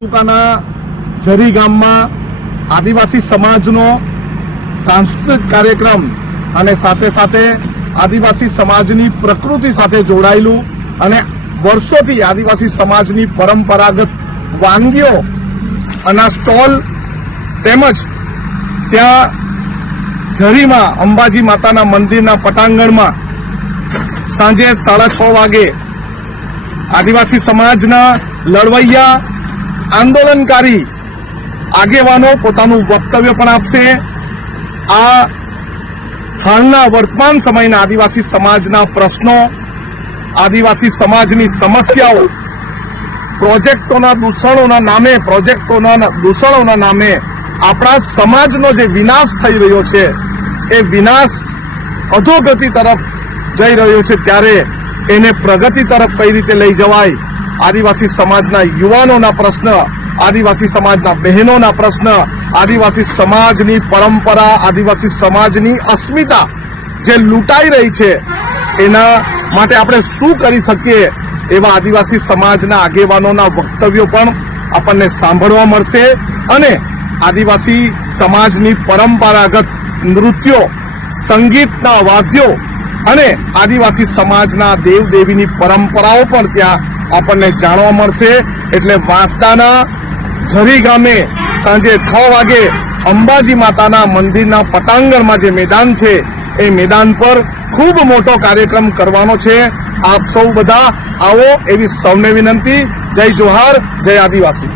તાલુકાના જરી ગામમાં આદિવાસી સમાજનો સાંસ્કૃતિક કાર્યક્રમ અને સાથે સાથે આદિવાસી સમાજની પ્રકૃતિ સાથે જોડાયેલું અને વર્ષોથી આદિવાસી સમાજની પરંપરાગત વાનગીઓ અને સ્ટોલ તેમજ ત્યાં જરીમાં અંબાજી માતાના મંદિરના પટાંગણમાં સાંજે 6:30 વાગે આદિવાસી સમાજના લડવૈયા આંદોલનકારી આગેવાનો પોતાનું વક્તવ્ય પણ આપશે। આ હાલના વર્તમાન સમયના આદિવાસી સમાજના પ્રશ્નો, આદિવાસી સમાજની સમસ્યાઓ, પ્રોજેક્ટોના દૂષણોના નામે આપણા સમાજનો જે વિનાશ થઈ રહ્યો છે એ વિનાશ અધોગતિ તરફ જઈ રહ્યો છે, ત્યારે એને પ્રગતિ તરફ કઈ રીતે લઈ જવાય, આદિવાસી સમાજના યુવાનોના પ્રશ્ન, આદિવાસી સમાજના બહેનોના પ્રશ્ન, આદિવાસી સમાજની પરંપરા, આદિવાસી સમાજની અસ્મિતા જે લૂંટાઈ રહી છે એના માટે આપણે શું કરી શકીએ, એવા આદિવાસી સમાજના આગેવાનોના વક્તવ્યો પણ આપણને સાંભળવા મળશે અને આદિવાસી સમાજની પરંપરાગત નૃત્યો, સંગીતના વાદ્યો અને આદિવાસી સમાજના દેવદેવીની પરંપરાઓ પણ ત્યાં આપણને જાણવા મળશે। એટલે વાંસદાના જરી ગામે સાંજે 6 વાગે અંબાજી માતાના મંદિરના પટાંગણમાં જે મેદાન છે એ મેદાન પર ખૂબ મોટો કાર્યક્રમ કરવાનો છે। આપ સૌ બધા આવો એવી સૌને વિનંતી। જય જોહાર, જય આદિવાસી।